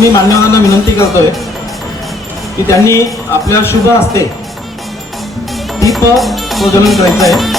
मी मान्यवरांना विनंती करतोय की त्यांनी आपल्या शुभ हस्ते दीप प्रज्वलन करायचं आहे.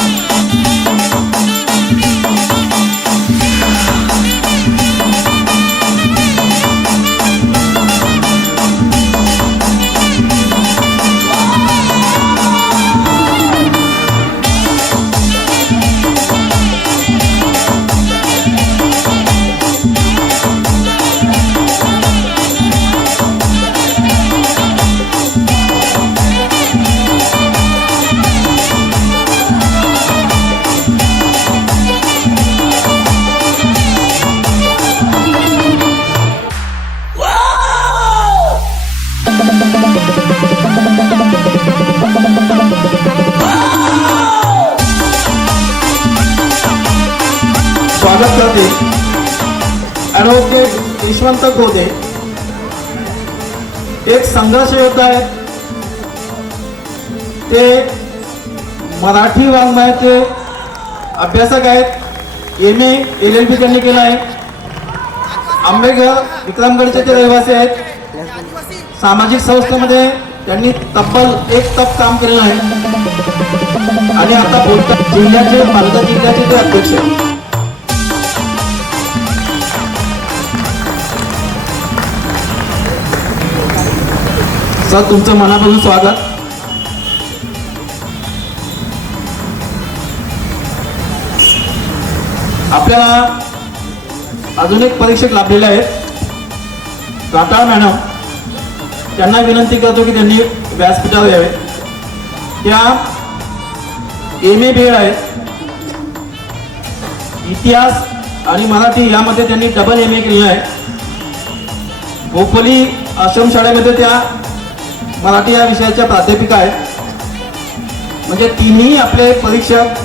स्वागत करते ॲडव्होकेट यशवंत गोदे. एक संघर्ष योद्धा आहेत. ते मराठी वाङ्मयाचे अभ्यासक आहेत. MA LLB त्यांनी केलं आहे. आंबेघर विक्रमगडचे ते रहिवासी आहेत. सामाजिक संस्थेमध्ये त्यांनी तब्बल 1 तप काम केलेलं आहे आणि आता बोलतात जिल्ह्याचे पालघर जिल्ह्याचे ते अध्यक्ष आहेत. सर, तुमचं मनापासून स्वागत. आपल्याला अजून एक परीक्षक लाभलेले आहेत, राठा मॅडम. त्यांना विनंती करतो की त्यांनी व्यासपीठावर यावे. त्या MA BA आहेत. इतिहास आणि मराठी यामध्ये त्यांनी डबल MA केलेलं आहे. भोपली आश्रमशाळेमध्ये त्या मराठी या विषयाच्या प्राध्यापिका आहेत. म्हणजे तिन्ही आपले परीक्षक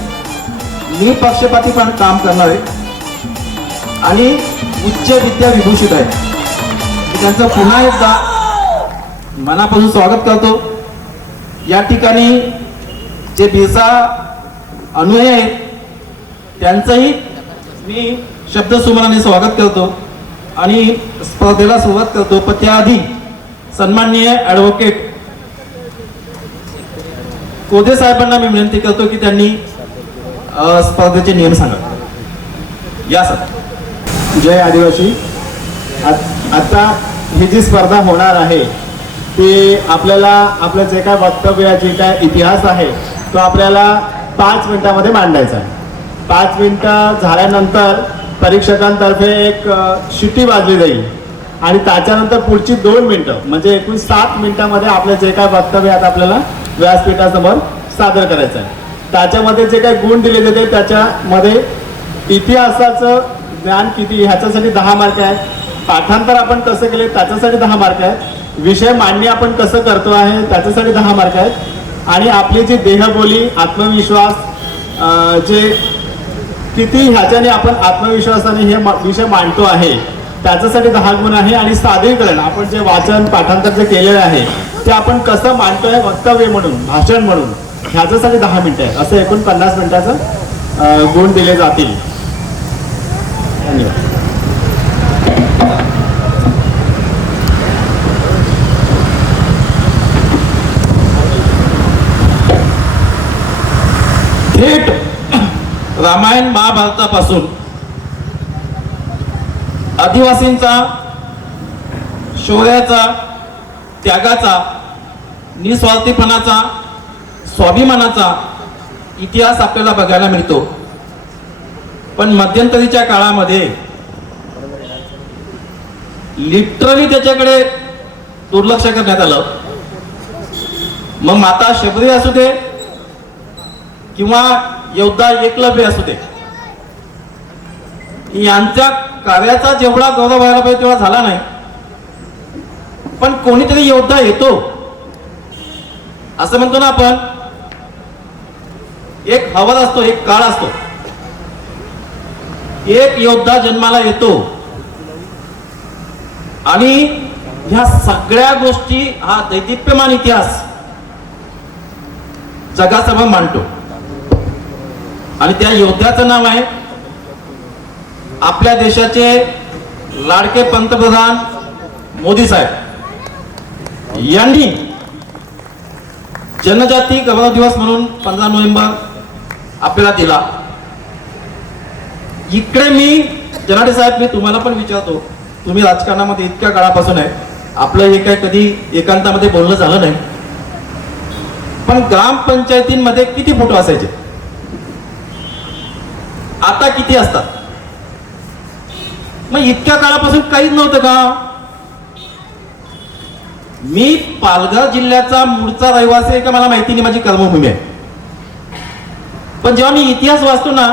निपक्षपातीपणे काम करणारे आणि उच्च विद्या विभूषित आहेत. मी त्यांचं पुन्हा एकदा मनापासून स्वागत करतो. या ठिकाणी जे बिरसा अनुयायी आहेत त्यांचंही मी शब्दसुमनाने स्वागत करतो आणि स्पर्धेला सुरुवात करतो. पण त्याआधी सन्माननीय ॲडव्होकेट गोदे साहेबांना मी विनंती करतो की त्यांनी स्पर्धेचे नियम सांगा. या सर. जय आदिवासी. आता ही जी स्पर्धा होणार आहे ती आपल्याला आपलं जे काय वक्तव्य जे काय इतिहास आहे तो आपल्याला 5 मिनिटामध्ये मांडायचा आहे. 5 मिनिटं झाल्यानंतर परीक्षकांतर्फे एक शिट्टी वाजली जाईल आणि त्याच्यानंतर पुढची 2 मिनिटं म्हणजे एकूण 7 मिनिटामध्ये आपलं जे काय वक्तव्य आता आपल्याला व्यासपीठासमोर सादर करायचं आहे. त्याच्यामध्ये जे काही गुण दिले जाते त्याच्यामध्ये इतिहासाचं ज्ञान किती ह्याच्यासाठी 10 मार्क आहेत. पाठांतर आपण कसं केले त्याच्यासाठी 10 मार्क आहेत. विषय मांडणी आपण कसं करतो आहे त्याच्यासाठी 10 मार्क आहेत. आणि आपली जी देहबोली, आत्मविश्वास, जे किती ह्याच्याने आपण आत्मविश्वासाने हे विषय मांडतो आहे त्याच्यासाठी 10 गुण आहे. आणि सादरीकरण आपण जे वाचन पाठांतर जे केलेलं आहे ते आपण कसं मांडतोय वक्तव्य म्हणून, भाषण म्हणून, ह्याच्यासाठी 10 मिनिटं आहेत. असं एकूण 50 मिनिटाचं गुण दिले जातील. धन्यवाद. थेट रामायण महाभारतापासून आदिवासींचा शौर्याचा, त्यागाचा, निस्वार्थीपणाचा, स्वाभिमानाचा इतिहास आपल्याला बघायला मिळतो. पण मध्यंतरीच्या काळामध्ये लिटरली त्याच्याकडे दुर्लक्ष करण्यात आलं. मग माता शबरी असू दे किंवा योद्धा एकलव्य असू दे, यांच्या कार्याचा जेवढा गौरव व्हायला पाहिजे तेवढा झाला नाही. पण कोणीतरी योद्धा येतो असं म्हणतो ना आपण, एक हवाल असतो, एक काळ असतो. एक योद्धा जन्माला येतो आणि ह्या सगळ्या गोष्टी, हा दैदिप्यमान इतिहास जगासमोर मांडतो. आणि त्या योद्ध्याचं नाव आहे आपल्या देशाचे लाडके पंतप्रधान मोदी साहेब यांनी जनजाती गौरव दिवस म्हणून 15 नोव्हेंबर आपल्याला दिला. इकडे मी जनाडे साहेब, मी तुम्हाला पण विचारतो, तुम्ही राजकारणामध्ये इतक्या काळापासून आहे, आपलं हे काय कधी एकांतामध्ये बोलणं झालं नाही, पण ग्रामपंचायतींमध्ये किती फोटो असायचे, आता किती असतात? मग इतक्या काळापासून काहीच नव्हतं का? मी पालघर जिल्ह्याचा मूळचा रहिवासी आहे का मला माहिती नाही, माझी कर्मभूमी आहे. पण जेव्हा मी इतिहास वाचतो ना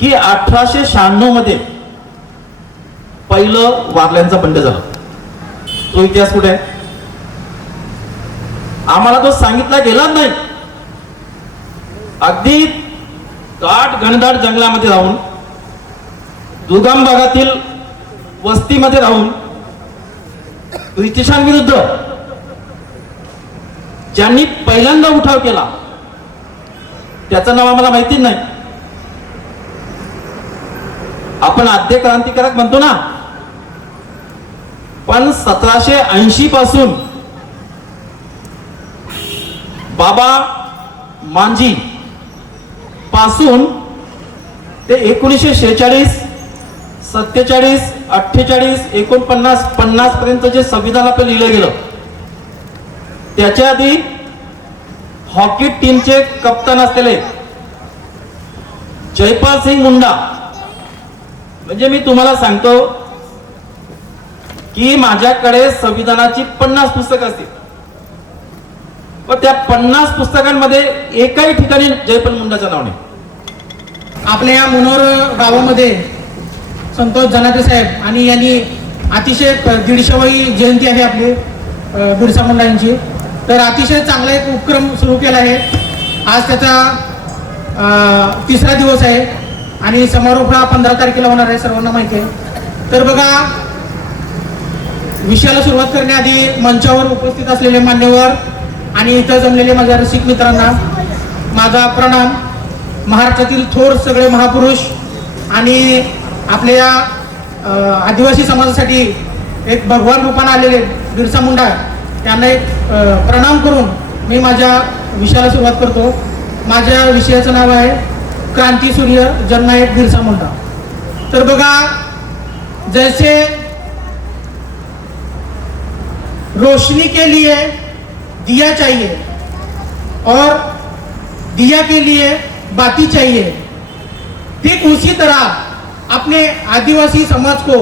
की 1896 मध्ये पहिलं वारल्यांचा बंड झाला, तो इतिहास कुठे आहे? आम्हाला तो सांगितला गेला नाही. अगदी दाट घनदाट जंगलामध्ये राहून, दुर्गम भागातील वस्तीमध्ये राहून ब्रिटिशांविरुद्ध ज्यांनी पहिल्यांदा उठाव केला त्याचं नाव आम्हाला माहिती नाही. आपण आद्य क्रांतिकारक म्हणतो ना, पण 1780 पासून बाबा मांजी पासून ते 1946, 47, 48, 49, 50 पर्यंत जे संविधान आपलं लिहिलं गेलं, त्याच्या आधी हॉकी टीमचे कप्तान असलेले जयपाल सिंग मुंडा, म्हणजे मी तुम्हाला सांगतो की माझ्याकडे संविधानाची 50 पुस्तकं असतील, व त्या 50 पुस्तकांमध्ये एकाही ठिकाणी जयपाल मुंडाचं नाव नाही. आपल्या या मनोर गावामध्ये संतोष जनाते साहेब आणि यांनी अतिशय 150वी जयंती आहे आपली बिरसा मुंडा यांची, तर अतिशय चांगला एक उपक्रम सुरू केला आहे. आज त्याचा 3रा दिवस आहे आणि समारोप हा 15 तारखेला होणार आहे, सर्वांना माहिती आहे. तर बघा, विषयाला सुरुवात करण्याआधी मंचावर उपस्थित असलेले मान्यवर आणि इथं जमलेले माझ्या रसिक मित्रांना माझा प्रणाम. महाराष्ट्रातील थोर सगळे महापुरुष आणि आपल्या आदिवासी समाजासाठी एक भगवान रूपाने आलेले बिरसा मुंडा, त्यांना एक प्रणाम करून मी माझ्या विषयाला सुरुवात करतो. माझ्या विषयाचं नाव आहे क्रांती सूर्य जननायक बिरसा मुंडा. तर बघा, जैसे रोशनी के लिए दिया चाहिए और दिया के लिए बाती चाहिए, ठीक उसी तरह अपने आदिवासी समाज को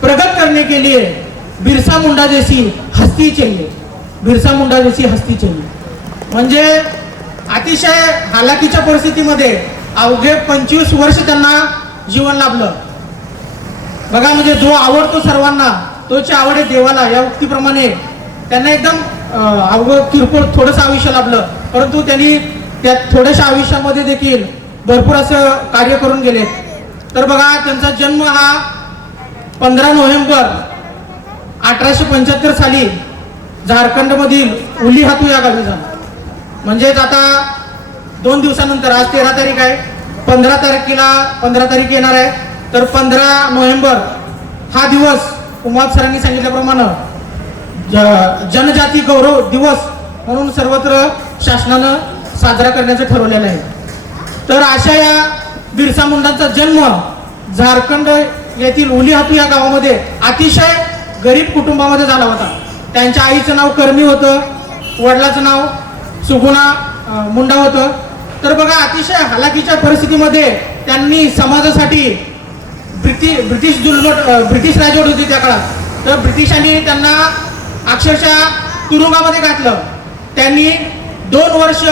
प्रगट करने के लिए बिरसा मुंडा जैसी हस्ती चाहिए, बिरसा मुंडा जैसी हस्ती चाहिए. म्हणजे अतिशय हालाकीच्या परिस्थितीमध्ये अवघे 25 वर्ष त्यांना जीवन लाभलं. बघा, म्हणजे जो आवडतो सर्वांना तोची आवडे देवाला, या उक्तीप्रमाणे त्यांना एकदम अवघं किरकोळ थोडंसं आयुष्य लाभलं, परंतु त्यांनी त्या थोड्याशा आयुष्यामध्ये देखील भरपूर असं कार्य करून गेले. तर बघा, त्यांचा जन्म हा 15 नोव्हेंबर 1875 साली झारखंडमधील उलीहातू या गावी झाला. म्हणजेच आता 2 दिवसानंतर, आज 13 तारीख आहे, 15 तारीख येणार आहे. तर 15 नोव्हेंबर हा दिवस कुमार सरांनी सांगितल्याप्रमाणे जनजाती गौरव दिवस म्हणून सर्वत्र शासनानं साजरा करण्याचं ठरवलेलं आहे. तर अशा या बिरसा मुंडांचा जन्म झारखंड येथील उलीहातू या गावामध्ये अतिशय गरीब कुटुंबामध्ये झाला होता. त्यांच्या आईचं नाव कर्मी होतं, वडिलाचं नाव सुगुणा मुंडा होतं. तर बघा, अतिशय हालाकीच्या परिस्थितीमध्ये त्यांनी समाजासाठी ब्रिटिश राजवट होती त्या काळात, तर ब्रिटिशांनी त्यांना अक्षरशः तुरुंगामध्ये घातलं. त्यांनी 2 वर्ष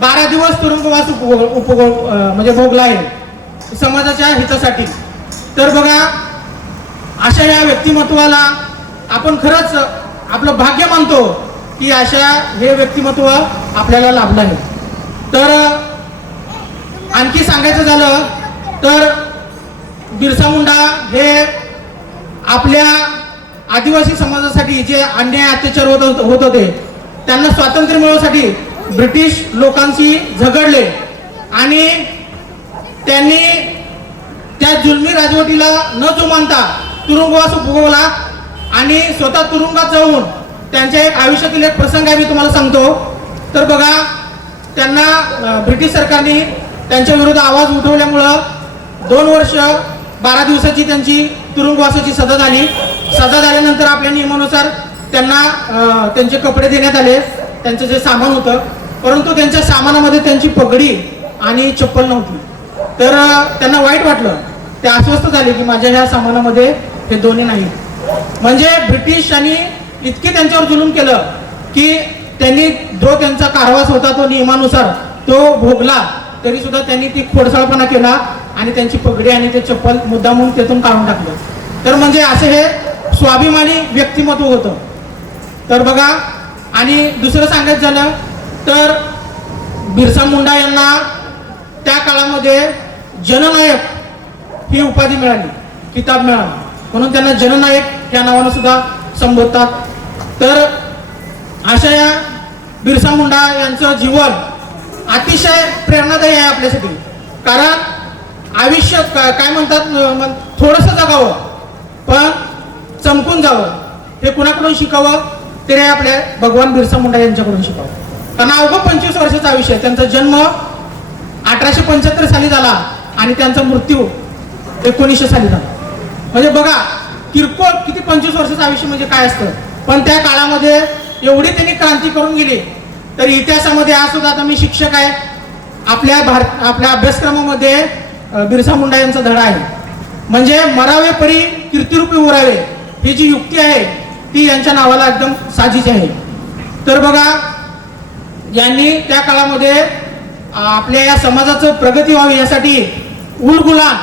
12 दिवस तुरुंगवास म्हणजे भोगला आहे समाजाच्या हितासाठी. तर बघा, अशा या व्यक्तिमत्वाला आपण खरंच आपलं भाग्य मानतो की अशा हे व्यक्तिमत्व आपल्याला लाभलं आहे. तर आणखी सांगायचं झालं तर बिरसा मुंडा हे आपल्या आदिवासी समाजासाठी जे अन्याय अत्याचार होत होते त्यांना स्वातंत्र्य मिळवण्यासाठी ब्रिटिश लोकांशी झगडले आणि त्यांनी त्या जुलमी राजवटीला न जुमानता तुरुंगवास उपभोगला आणि स्वतः तुरुंगात जाऊन त्यांच्या एक आयुष्यातील एक प्रसंग आहे, मी तुम्हाला सांगतो. तर बघा, त्यांना ब्रिटिश सरकारने त्यांच्या विरुद्ध आवाज उठवल्यामुळं 2 वर्ष 12 दिवसाची त्यांची तुरुंगवासाची सजा झाली. सजा झाल्यानंतर आपल्या नियमानुसार त्यांना त्यांचे कपडे देण्यात आले, त्यांचं जे सामान होतं. परंतु त्यांच्या सामानामध्ये त्यांची पगडी आणि चप्पल नव्हती. तर त्यांना वाईट वाटलं. ते अस्वस्थ झाले की माझ्या ह्या सामानामध्ये हे दोन्ही नाही. म्हणजे ब्रिटिशांनी इतके त्यांच्यावर जुलूम केलं की त्यांनी जो त्यांचा कारवास होता तो नियमानुसार तो भोगला, तरी सुद्धा त्यांनी ती खोडसाळपणा केला आणि त्यांची पगडी आणि ते चप्पल मुद्दामून त्यातून काढून टाकलं. तर म्हणजे असे हे स्वाभिमानी व्यक्तिमत्व होतं. तर बघा, आणि दुसरं सांगायचं झालं तर बिरसा मुंडा यांना त्या काळामध्ये जननायक ही उपाधी मिळाली, किताब मिळाला, म्हणून त्यांना जननायक या नावानं सुद्धा संबोधतात. तर अशा या बिरसा मुंडा यांचं जीवन अतिशय प्रेरणादायी आहे आपल्यासाठी. कारण आयुष्य काय म्हणतात, थोडंसं जगावं पण चमकून जावं, हे कुणाकडून शिकावं, ते आपल्या भगवान बिरसा मुंडा यांच्याकडून शिकावं. त्यांना अवघं 25 वर्षाचं आयुष्य आहे. त्यांचा जन्म 1875 साली झाला आणि त्यांचा मृत्यू 1900 साली झाला. म्हणजे बघा, किरकोळ किती 25 वर्षाचं आयुष्य म्हणजे काय असतं. पण त्या काळामध्ये एवढी त्यांनी क्रांती करून गेली. तर इतिहासामध्ये आज सुद्धा, आता मी शिक्षक आहे, आपल्या अभ्यासक्रमामध्ये बिरसा मुंडा यांचा धडा आहे. म्हणजे मरावे परी कीर्तिरूपी उरावे, ही जी युक्ती आहे ती यांच्या नावाला एकदम साजीची आहे. तर बघा, यांनी त्या काळामध्ये आपल्या या समाजाचं प्रगती व्हावी यासाठी उल गुलाम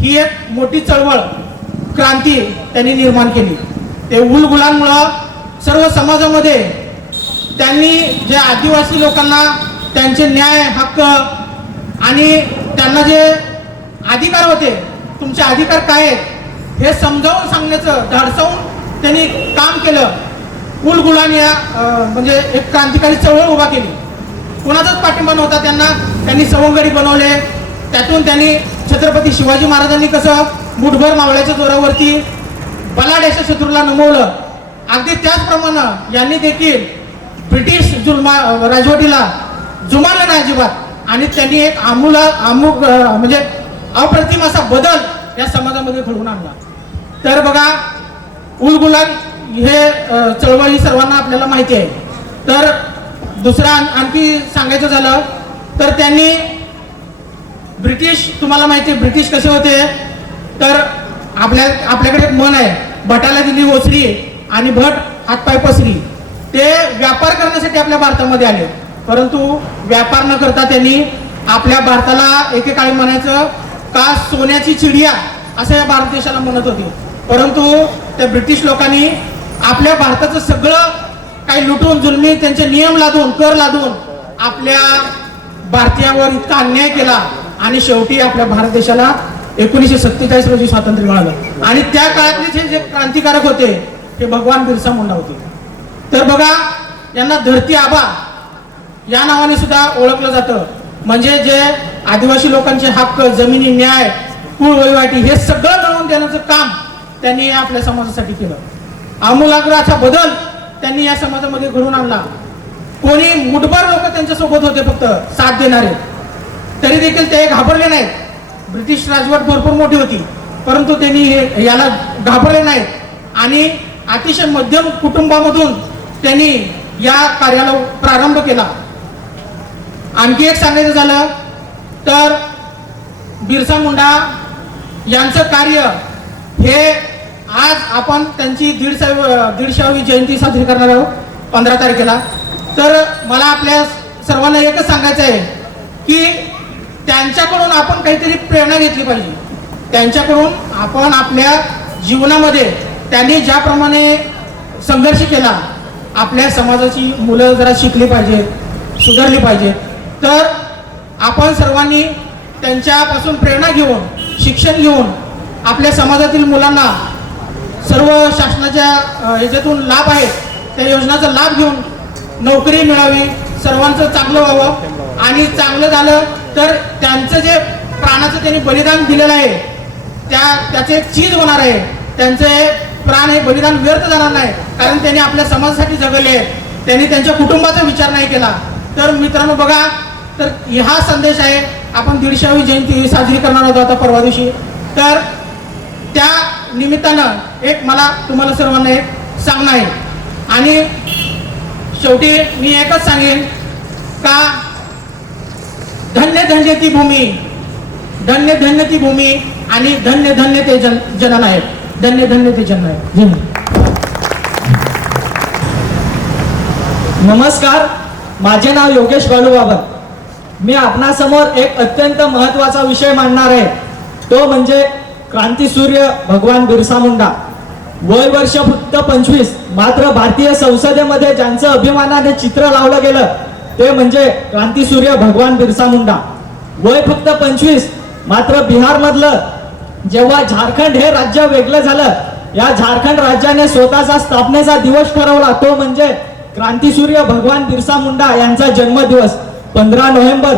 ही एक मोठी चळवळ, क्रांती त्यांनी निर्माण केली. ते उल गुलाममुळं सर्व समाजामध्ये त्यांनी जे आदिवासी लोकांना त्यांचे न्याय, हक्क आणि त्यांना जे अधिकार होते, तुमचे अधिकार काय आहेत हे समजावून सांगण्याचं धाडसावून त्यांनी काम केलं. उल गुलाम या म्हणजे एक क्रांतिकारी चळवळ उभा केली. कुणाचाच पाठिंबा नव्हता त्यांना. त्यांनी सवंगडी बनवले. त्यातून त्यांनी छत्रपती शिवाजी महाराजांनी कसं मुठभर मावळ्याच्या जोरावरती बलाढ्य अशा शत्रूला नमवलं, अगदी त्याचप्रमाणे यांनी देखील ब्रिटिश राजवटीला जुमानलं नाही अजिबात. आणि त्यांनी एक म्हणजे अप्रतिम असा बदल या समाजामध्ये घडवून आणला. तर बघा, उल गुलाम हे चळवळ ही सर्वांना आपल्याला माहिती आहे. तर दुसरा आणखी सांगायचं झालं तर त्यांनी ब्रिटिश, तुम्हाला माहिती आहे ब्रिटिश कसे होते. तर आपल्याकडे एक म्हण आहे, भटाला दिली ओसरी आणि भट हातपाय पसरी. ते व्यापार करण्यासाठी आपल्या भारतामध्ये आले, परंतु व्यापार न करता त्यांनी आपल्या भारताला एकेकाळी म्हणायचं का सोन्याची चिडिया असं या भारत देशाला म्हणत होते. परंतु त्या ब्रिटिश लोकांनी आपल्या भारताचं सगळं काही लुटून, जुलमी, त्यांचे नियम लादून, कर लादून आपल्या भारतीयांवर इतका अन्याय केला आणि शेवटी आपल्या भारत देशाला 1947 रोजी स्वातंत्र्य मिळालं. आणि त्या काळातले जे क्रांतिकारक होते ते भगवान बिरसा मुंडा होते. तर बघा, यांना धरती आबा या नावाने सुद्धा ओळखलं जातं. म्हणजे जे आदिवासी लोकांचे हक्क, जमिनी, न्याय, कुळ वहिवाटी हे सगळं मिळवून देण्याचं काम त्यांनी आपल्या समाजासाठी केलं. आमूलाग्र असा बदल त्यांनी या समाजामध्ये घडवून आणला. कोणी मुठभर लोक त्यांच्या सोबत होते, फक्त साथ देणारे, तरी देखील ते घाबरले नाहीत. ब्रिटिश राजवट भरपूर मोठी होती, परंतु त्यांनी याला घाबरले नाहीत आणि अतिशय मध्यम कुटुंबामधून त्यांनी या कार्याला प्रारंभ केला. आणखी एक सांगायचं झालं तर बिरसा मुंडा यांचं कार्य हे आज आपण त्यांची 150वी जयंती साजरी करणार आहोत 15 तारखेला. तर मला आपल्या सर्वांना एकच सांगायचं आहे की त्यांच्याकडून आपण काहीतरी प्रेरणा घेतली पाहिजे. त्यांच्याकडून आपण आपल्या जीवनामध्ये त्यांनी ज्याप्रमाणे संघर्ष केला, आपल्या समाजाची मुलं जरा शिकली पाहिजेत, सुधारली पाहिजेत. तर आपण सर्वांनी त्यांच्यापासून प्रेरणा घेऊन, शिक्षण घेऊन आपल्या समाजातील मुलांना सर्व शासनाच्या ह्याच्यातून लाभ आहेत त्या योजनांचा लाभ घेऊन नोकरी मिळावी, सर्वांचं चांगलं व्हावं. आणि चांगलं झालं तर त्यांचं जे प्राणाचं त्यांनी बलिदान दिलेलं आहे त्याचे एक चीज होणार आहे. त्यांचे प्राण हे बलिदान व्यर्थ जाणार नाही, कारण त्यांनी आपल्या समाजासाठी जगले, त्यांनी त्यांच्या कुटुंबाचा विचार नाही केला. तर मित्रांनो बघा, तर हा संदेश आहे. आपण 150वी जयंती साजरी करणार आहोत आता परवा दिवशी. तर त्या निमित्तानं एक मला तुम्हाला सर्वांना एक सांगणं आहे. आणि शेवटी मी एकच सांगेन का धन्य धन्य ती भूमी, धन्य धन्य ती भूमी आणि धन्य धन्य ते जनन आहेत, धन्य धन्य ते जनन आहेत. नमस्कार, माझे नाव योगेश बाळूबाबर. मी आपणासमोर एक अत्यंत महत्त्वाचा विषय मांडणार आहे. तो म्हणजे क्रांतीसूर्य भगवान बिरसा मुंडा. वय वर्ष फक्त 25, मात्र भारतीय संसदेमध्ये ज्यांचं अभिमानाने चित्र लावलं गेलं ते म्हणजे क्रांतीसूर्य भगवान बिरसा मुंडा. वय फक्त 25, मात्र बिहारमधलं जेव्हा झारखंड हे राज्य वेगळं झालं, या झारखंड राज्याने स्वतःचा स्थापनेचा दिवस ठरवला, तो म्हणजे क्रांतीसूर्य भगवान बिरसा मुंडा यांचा जन्मदिवस 15 नोव्हेंबर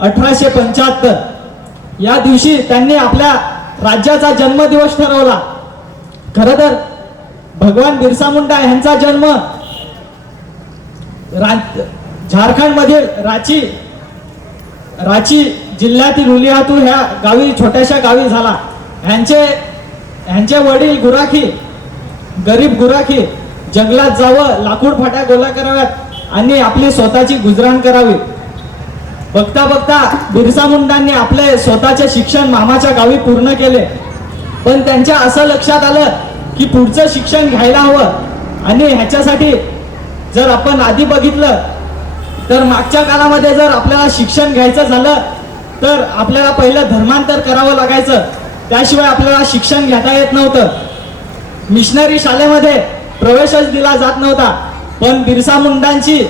1875. या दिवशी त्यांनी आपल्या राज्याचा जन्मदिवस ठरवला. खरं तर भगवान बिरसा मुंडा यांचा जन्म झारखंड मधील रांची जिल्ह्यातील उलियातू ह्या गावी, छोट्याशा गावी झाला. ह्यांचे वडील गरीब गुराखी जंगलात जावं, लाकूड फाट्या गोळा कराव्यात आणि आपली स्वतःची गुजराण करावी. बघता बघता बिरसा मुंडांनी आपले स्वतःचे शिक्षण मामाच्या गावी पूर्ण केले. पण त्यांच्या असं लक्षात आलं की पुढचं शिक्षण घ्यायला हवं. आणि ह्याच्यासाठी जर आपण आधी बघितलं तर मागच्या काळामध्ये जर आपल्याला शिक्षण घ्यायचं झालं तर आपल्याला पहिलं धर्मांतर करावं लागायचं, त्याशिवाय आपल्याला शिक्षण घेता येत नव्हतं. मिशनरी शाळेमध्ये प्रवेशच दिला जात नव्हता. पण बिरसा मुंडांची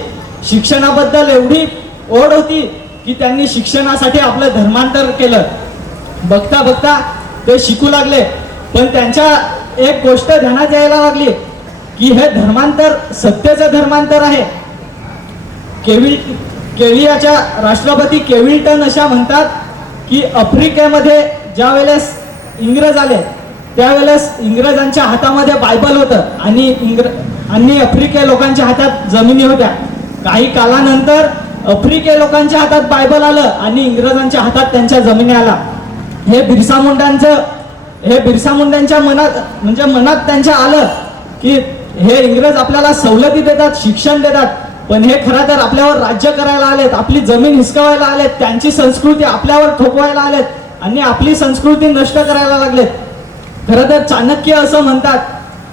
शिक्षणाबद्दल एवढी ओढ होती की त्यांनी शिक्षणासाठी आपलं धर्मांतर केलं. बघता बघता ते शिकू लागले. पण त्यांच्या एक गोष्ट ध्यानात यायला लागली की हे धर्मांतर सत्तेचं धर्मांतर आहे. केनियाच्या राष्ट्रपती केविल्टन अशा म्हणतात की आफ्रिकेमध्ये ज्या वेळेस इंग्रज आले त्यावेळेस इंग्रजांच्या हातामध्ये बायबल होतं आणि आफ्रिके लोकांच्या हातात जमिनी होत्या. काही कालानंतर आफ्रिके लोकांच्या हातात बायबल आलं आणि इंग्रजांच्या हातात त्यांच्या जमिनी आला. हे बिरसा मुंडांच्या मनात त्यांच्या आलं की हे इंग्रज आपल्याला सवलती देतात, शिक्षण देतात, पण हे खरं तर आपल्यावर राज्य करायला आलेत, आपली जमीन हिसकावायला आलेत, त्यांची संस्कृती आपल्यावर थोपवायला आलेत आणि आपली संस्कृती नष्ट करायला लागलेत. खरं तर चाणक्य असं म्हणतात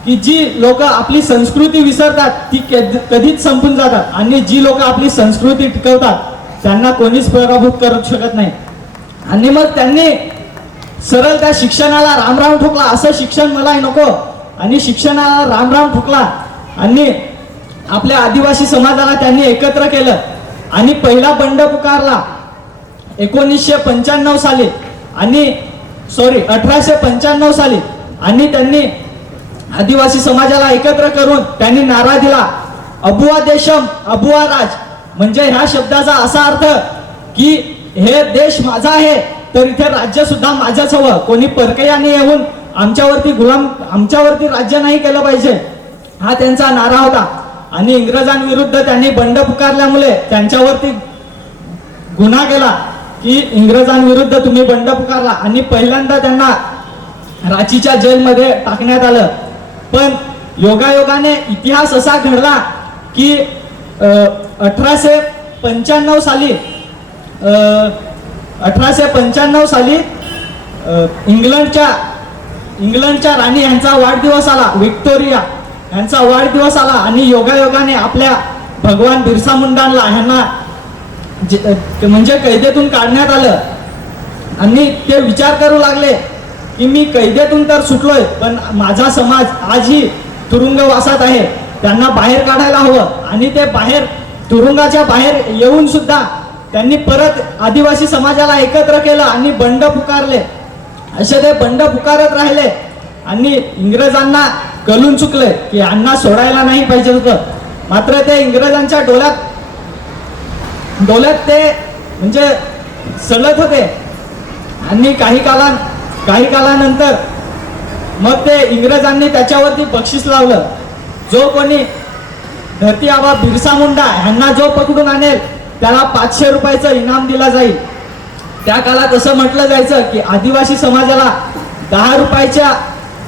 की जी लोक आपली संस्कृती विसरतात ती कधीच संपून जातात आणि जी लोक आपली संस्कृती टिकवतात त्यांना कोणीच पराभूत करू शकत नाही. आणि मग त्यांनी सरळ त्या शिक्षणाला रामराम ठोकला. असं शिक्षण मलाही नको, आणि शिक्षणाला रामराम ठोकला आणि आपल्या आदिवासी समाजाला त्यांनी एकत्र केलं आणि पहिला बंड पुकारला 1895 साली. आणि त्यांनी आदिवासी समाजाला एकत्र करून त्यांनी नारा दिला, अबुआ देशम अबुआ राज. म्हणजे ह्या शब्दाचा असा अर्थ की हे देश माझा आहे तर इथे राज्य सुद्धा माझंच हवं, कोणी परकीयाने येऊन आमच्यावरती राज्य नाही केलं पाहिजे, हा त्यांचा नारा होता. आणि इंग्रजांविरुद्ध त्यांनी बंड पुकारल्यामुळे त्यांच्यावरती गुन्हा केला की इंग्रजांविरुद्ध तुम्ही बंड पुकारला आणि पहिल्यांदा त्यांना रांचीच्या जेलमध्ये टाकण्यात आलं. पण योगायोगाने इतिहास असा घडला की 1895 साली इंग्लंडच्या राणी यांचा वाढदिवस आला, व्हिक्टोरिया यांचा वाढदिवस आला आणि योगायोगाने आपल्या भगवान बिरसा मुंडांना ह्यांना म्हणजे कैदेतून काढण्यात आलं. आणि ते विचार करू लागले की मी कैदेतून तर सुटलोय पण माझा समाज आजही तुरुंगवासात आहे, त्यांना बाहेर काढायला हवं. आणि ते तुरुंगाच्या बाहेर येऊन सुद्धा त्यांनी परत आदिवासी समाजाला एकत्र केलं आणि बंड पुकारले. असे ते बंड पुकारत राहिले आणि इंग्रजांना कळून चुकले की यांना सोडायला नाही पाहिजे होतं. मात्र ते इंग्रजांच्या डोल्यात ते म्हणजे सलत होते. आणि काही कालानंतर मग ते इंग्रजांनी त्याच्यावरती बक्षीस लावलं. जो कोणी धरती आबा बिरसा मुंडा ह्यांना जो पकडून आणेल त्याला 500 रुपयाचं इनाम दिला जाईल. त्या काळात असं म्हटलं जायचं की आदिवासी समाजाला 10 रुपयाच्या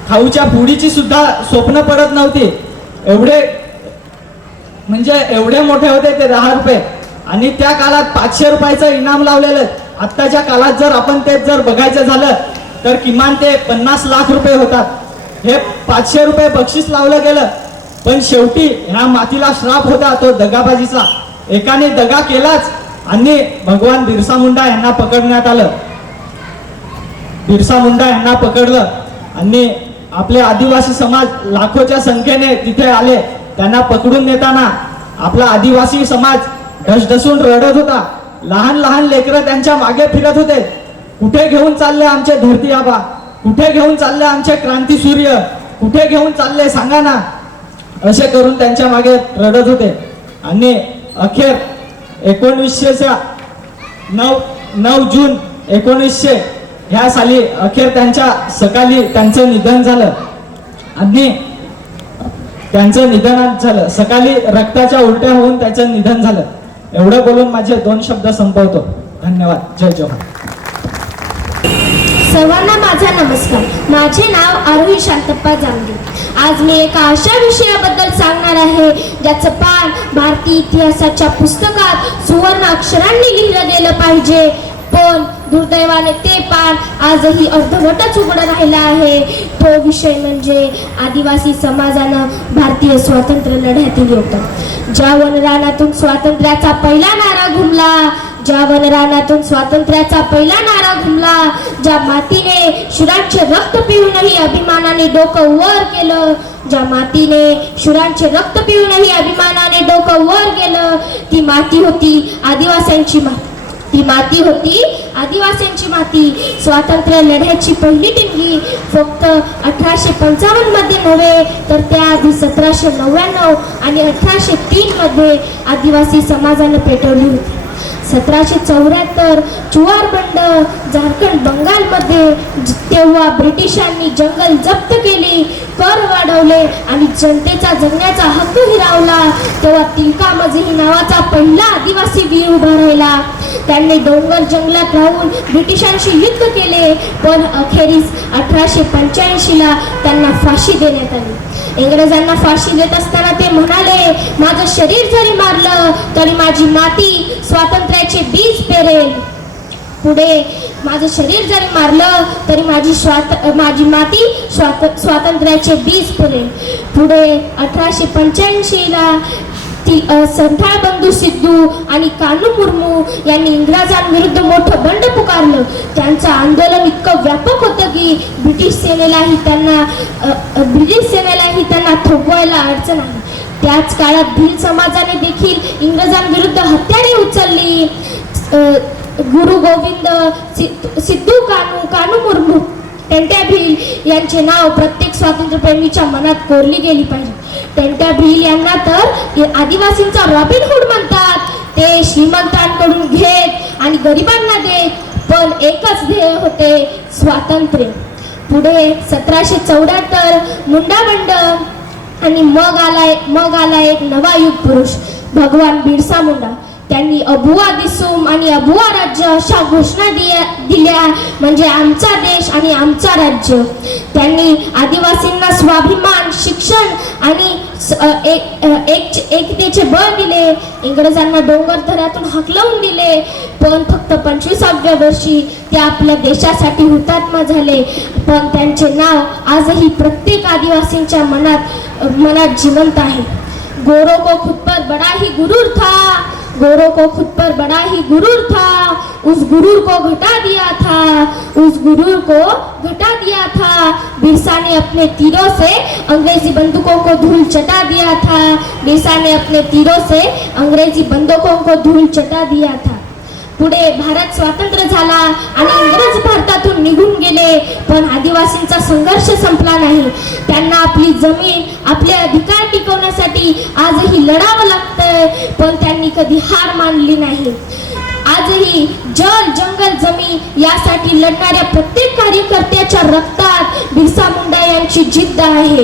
खाऊच्या पुडीची सुद्धा स्वप्न पडत नव्हती. एवढे मोठे होते ते 10 रुपये. आणि त्या काळात 500 रुपयाचं इनाम लावलेलं. आत्ताच्या काळात जर आपण तेच जर बघायचं झालं तर किमान ते 50 लाख रुपये होतात. हे 500 रुपये बक्षीस लावलं गेलं. पण शेवटी ह्या मातीला श्राप होता तो दगाबाजीचा. एकाने दगा केलाच आणि भगवान बिरसा मुंडा यांना पकडण्यात आलं. बिरसा मुंडा यांना पकडलं आणि आपले आदिवासी समाज लाखोच्या संख्येने तिथे आले. त्यांना पकडून नेताना आपला आदिवासी समाज ढसढसून रडत होता. लहान लहान लेकरं त्यांच्या मागे फिरत होते. कुठे घेऊन चालले आमचे धरती आबा, कुठे घेऊन चालले आमचे क्रांती सूर्य, कुठे घेऊन चालले सांगा ना, असे करून त्यांच्या मागे रडत होते. आणि अखेर 9 जून 1900 ह्या साली अखेर त्यांच्या सकाळी त्यांचं निधन झालं. आणि त्यांचं निधन झालं सकाळी रक्ताच्या उलट्या होऊन त्याचं निधन झालं. एवढं बोलून माझे 2 शब्द संपवतो. धन्यवाद. जय जवाहर. सर्वांना माझा नमस्कार. माझे नाव आरोही शांतप्पा जांगे. आज मी एका अशा विषयाबद्दल सांगणार आहे ज्याचं पान भारतीय इतिहासाच्या पुस्तकात सुवर्ण अक्षरांनी लिहिलं गेलं पाहिजे. पण दुर्दैवाने ते पान आजही अर्धवटच उघडं राहिलं आहे. तो विषय म्हणजे आदिवासी समाजानं भारतीय स्वातंत्र्य लढ्यातील योगदान. ज्या वनरानातून स्वातंत्र्याचा पहिला नारा घुमला, ज्या वनरानातून स्वातंत्र्याचा पहिला नारा घुमला, ज्या मातीने शूरांचे रक्त पिऊनही अभिमानाने डोकं वर केलं, ज्या मातीने शूरांचे रक्त पिऊनही अभिमानाने डोकं वर केलं, ती माती होती आदिवासींची माती. ती माती होती आदिवासींची माती. स्वातंत्र्य लढ्याची पहिली टिंगी फक्त 1855 मध्ये नव्हे तर त्याआधी 1799 आणि 1803 मध्ये आदिवासी समाजाने पेटवली होती. 1774 चुवार बंड झारखंड बंगालमध्ये तेव्हा ब्रिटिशांनी जंगल जप्त केली, कर वाढवले आणि जनतेचा जगण्याचा हक्क हिरावला. तेव्हा तिलका मजही नावाचा पहिला आदिवासी वीर उभा राहिला. त्यांनी डोंगर जंगलात राहून ब्रिटिशांशी युद्ध केले. पण अखेरीस 1885 त्यांना फाशी देण्यात आली. इंग्रजांना फाशी देत असताना ते म्हणाले, माझं शरीर जरी मारलं तरी माझी माती स्वातंत्र्याचे बीज पेरेल. पुढे माझं शरीर जरी मारलं तरी माझी माती स्वातंत्र्याचे बीज पेरेल. पुढे 1885 संथाळ बंधू सिद्धू आणि कानू मुर्मू यांनी इंग्रजांविरुद्ध मोठं बंड पुकारलं. त्यांचं आंदोलन इतकं व्यापक होतं की ब्रिटिश सेनेलाही त्यांना थोपवायला अडचण आली. त्याच काळात भिल समाजाने देखील इंग्रजांविरुद्ध हत्यारे उचलली. गुरु गोविंद सिद्धू कानू मुर्मू टेंट्या भिल यांचे नाव प्रत्येक स्वातंत्र्यप्रेमीच्या मनात कोरली गेली पाहिजे. टेंट्या भिल यांना तर आदिवासींचा रॉबिनहूड म्हणतात. ते श्रीमंतांकडून घेत आणि गरिबांना देत, पण एकच ध्येय होते, स्वातंत्र्य. पुढे 1774 मुंडाबंड आणि मग आला एक नवा युग पुरुष भगवान बिरसा मुंडा. त्यांनी अबुआ दिसूम आणि अबुआ राज्य अशा घोषणा दिल्या, म्हणजे आमचा देश आणि आमचा राज्य. त्यांनी आदिवासींना स्वाभिमान, शिक्षण आणि एकतेचे बळ दिले. इंग्रजांना डोंगरदऱ्यातून हाकलवून दिले. पण फक्त 25व्या वर्षी ते आपल्या देशासाठी हुतात्मा झाले. पण त्यांचे नाव आजही प्रत्येक आदिवासींच्या मनात जिवंत आहे. गोरों को खुद पर बड़ा ही गुरूर था, गोरों को खुद पर बड़ा ही गुरूर था, उस गुरूर को घटा दिया था, उस गुरूर को घटा दिया था. बिरसा ने अपने तीरों से अंग्रेजी बंदूकों को धूल चटा दिया था. बिरसा ने अपने तीरों से अंग्रेजी बंदूकों को धूल चटा दिया था. पुढे भारत स्वतंत्र झाला आणि इंग्रज भारतातून निघून गेले. पण आदिवासींचा संघर्ष संपला नाही. त्यांना आपली जमीन, आपले अधिकार टिकवण्यासाठी आजही लढावं लागतंय. पण त्यांनी कधी हार मानली नाही. आजही जल, जंगल, जमीन यासाठी लढणाऱ्या प्रत्येक कार्यकर्त्याच्या रक्तात बिरसा मुंडा यांची त्यांची जिद्द आहे.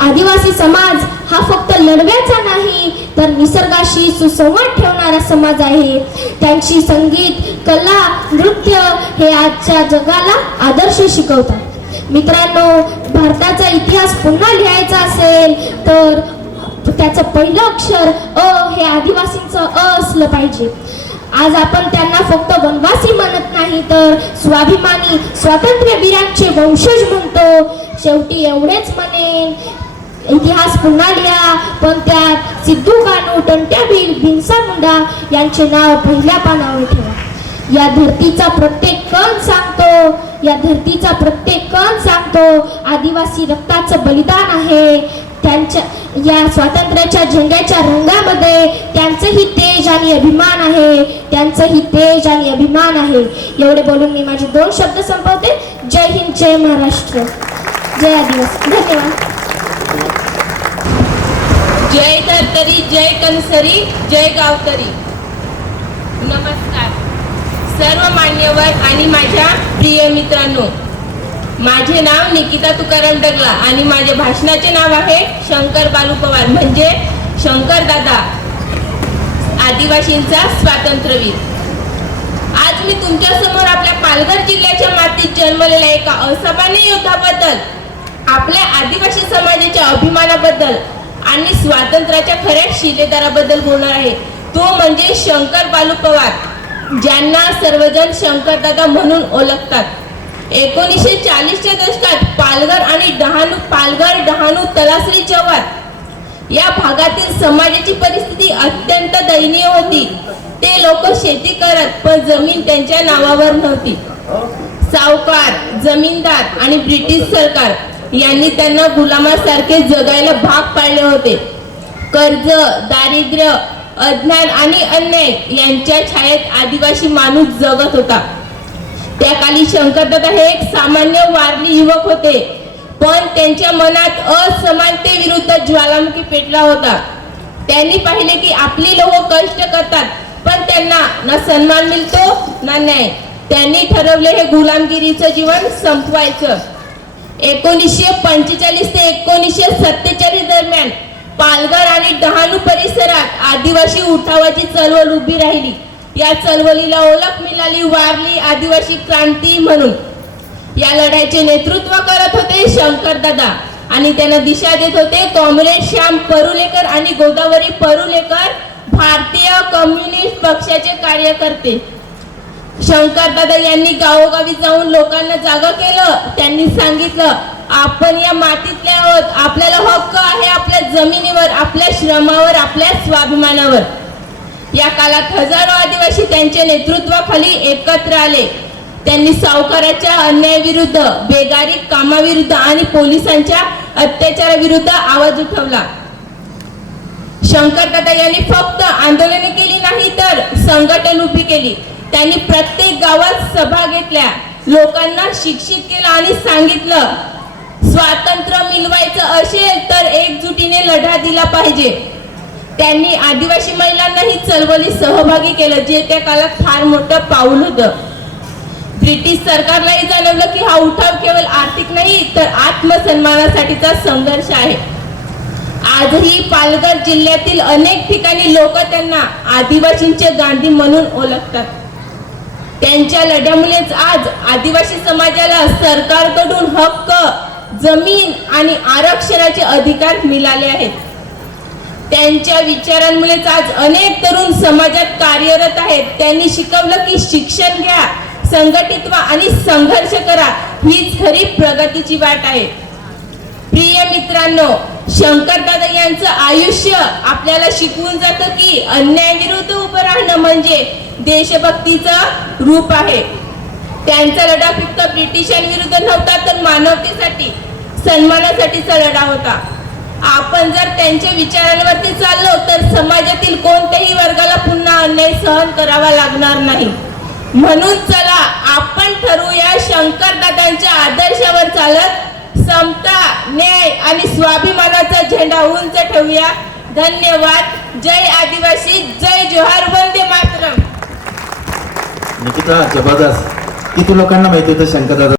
आदिवासी समाज हा फक्त लढव्याचा नाही तर निसर्गाशी सुसंवाद ठेवणारा समाज आहे. त्यांची संगीत, कला, नृत्य हे आजच्या जगाला आदर्श शिकवतात. मित्रांनो, भारताचा इतिहास पुन्हा लिहायचा असेल तर त्याचं पहिलं अक्षर अ हे आदिवासींचं अ असलं पाहिजे. आज आपण त्यांना फक्त वनवासी म्हणत नाही तर स्वाभिमानी स्वातंत्र्यवीरांचे वंशज म्हणतो. शेवटी एवढेच म्हणेन, इतिहास पुन्हा लिहा, पण त्यात सिद्धू कान्हू, टंट्याबीर, बिरसा मुंडा यांचे नाव पहिल्या पानावर ठेवा. या धरतीचा प्रत्येक कण सांगतो, या धरतीचा प्रत्येक कण सांगतो आदिवासी रक्ताचं बलिदान आहे. त्यांच्या या स्वातंत्र्याच्या झेंड्याच्या रंगामध्ये त्यांचंही तेज आणि अभिमान आहे, त्यांचंही तेज आणि अभिमान आहे. एवढे बोलून मी माझे 2 शब्द संपवते. जय हिंद, जय महाराष्ट्र, जय आदिवासी. धन्यवाद. जय धर्तरी, जय कणसरी, जय गावतरी. नमस्कार सर्व मान्यवर आणि माझ्या प्रिय मित्रांनो. माझे नाव निकिता तुकाराम डगला आणि माझ्या भाषणाचे नाव आहे शंकर बालू पवार, म्हणजे शंकर दादा, आदिवासींचा स्वातंत्र्यवीर. आज मी तुमच्या समोर आपल्या पालघर जिल्ह्याच्या मातीत जन्मलेल्या एका असामान्य योद्धाबद्दल, आपल्या आदिवासी समाजाच्या अभिमानाबद्दल आणि स्वातंत्र्याच्या खऱ्या शिलेदाराबद्दल बोलणार आहे. तो म्हणजे शंकर बालू पवार, ज्यांना सर्वजण शंकरदादा म्हणून ओळखतात. 1940च्या दशकात पालघर आणि डहाणू तलासरी जव्हार या भागातील समाजाची परिस्थिती अत्यंत दयनीय होती. ते लोक शेती करत पण जमीन त्यांच्या नावावर नव्हती. सावकार, जमीनदार आणि ब्रिटिश सरकार यांनी त्यांना गुलामासारखे जगायला भाग पाडले होते. कर्ज, दारिद्र्य, अज्ञान आणि अन्याय यांच्या छायेत आदिवासी माणूस जगत होता. त्या काली शंकरदादा हे एक सामान्य वारली युवक होते, पण त्यांच्या मनात असमानतेविरुद्ध ज्वालामुखी पेटला होता. त्यांनी पाहिले की आपली लोक कष्ट करतात पण त्यांना ना सन्मान मिळतो ना न्याय. त्यांनी ठरवले हे गुलामगिरीचं जीवन संपवायचं. 1945 ते 1947 दरम्यान पालघर आणि डहाणू परिसरात आदिवासी उठावाची चळवळ उभी राहिली. या चळवळीला ओळख मिळाली वारली आदिवासी क्रांती म्हणून. या लढाईचे नेतृत्व करत होते शंकरदादा आणि त्यांना दिशा देत होते कॉम्रेड श्याम परुलेकर आणि गोदावरी परुलेकर, भारतीय कम्युनिस्ट पक्षाचे कार्यकर्ते. शंकरदादा यांनी गावोगावी जाऊन लोकांना जागा केलं. त्यांनी सांगितलं, आपण या मातीतले आहोत, आपल्याला हक्क आहे आपल्या जमिनीवर, आपल्या श्रमावर, आपल्या स्वाभिमानावर. या काळात हजारो आदिवासी त्यांच्या नेतृत्वाखाली एकत्र आले. त्यांनी सावकाराच्या अन्यायाविरुद्ध, बेगारी कामाविरुद्ध आणि पोलिसांच्या अत्याचाराविरुद्ध आवाज उठवला. शंकरदादा यांनी फक्त आंदोलने केली नाही तर संघटन उभी केली. त्यांनी प्रत्येक गावात सभा घेतल्या, लोकांना शिक्षित केलं आणि सांगितलं, स्वातंत्र्य मिळवायचं असेल तर एकजुटीने लढा दिला पाहिजे. त्यांनी आदिवासी महिलांनाही चळवळीत सहभागी केलं, जे त्या काळात फार मोठं पाऊल होतं. ब्रिटिश सरकारलाही जाणवलं की हा उठाव केवळ आर्थिक नाही तर आत्मसन्मानासाठीचा संघर्ष आहे. आजही पालघर जिल्ह्यातील अनेक ठिकाणी लोक त्यांना आदिवासींचे गांधी म्हणून ओळखतात. त्यांच्या लढ्यामुळेच आज आदिवासी समाजाला सरकारकडून हक्क, जमीन आणि आरक्षणाचे अधिकार मिळाले आहेत. त्यांच्या विचारांमुळेच आज अनेक तरुण समाजात कार्यरत आहेत. त्यांनी शिकवलं की शिक्षण घ्या, संघटित व्हा आणि संघर्ष करा, हीच खरी प्रगतीची वाट आहे. प्रिय मित्रांनो, शंकरदादा यांचं आयुष्य आपल्याला शिकवून जातं की अन्यायाविरुद्ध उभं राहणं म्हणजे देशभक्तीचं रूप आहे. त्यांचा लढा फक्त ब्रिटिशांविरुद्ध नव्हता तर मानवतेसाठी, सन्मानासाठीचा लढा होता. आपण जर त्यांच्या विचारांवरती चाललो तर समाजातील कोणत्याही वर्गाला पुन्हा अन्याय सहन करावा लागणार नाही. म्हणून चला आपण ठरवूया शंकरदादांच्या आदर्शावर चालत समता, न्याय आणि स्वाभिमानाचा झेंडा उंच ठेवूया. धन्यवाद. जय आदिवासी, जय जोहार, वंदे मातरम. निकिता, जबरदस्त. किती लोकांना माहिती होतं शंकरदादा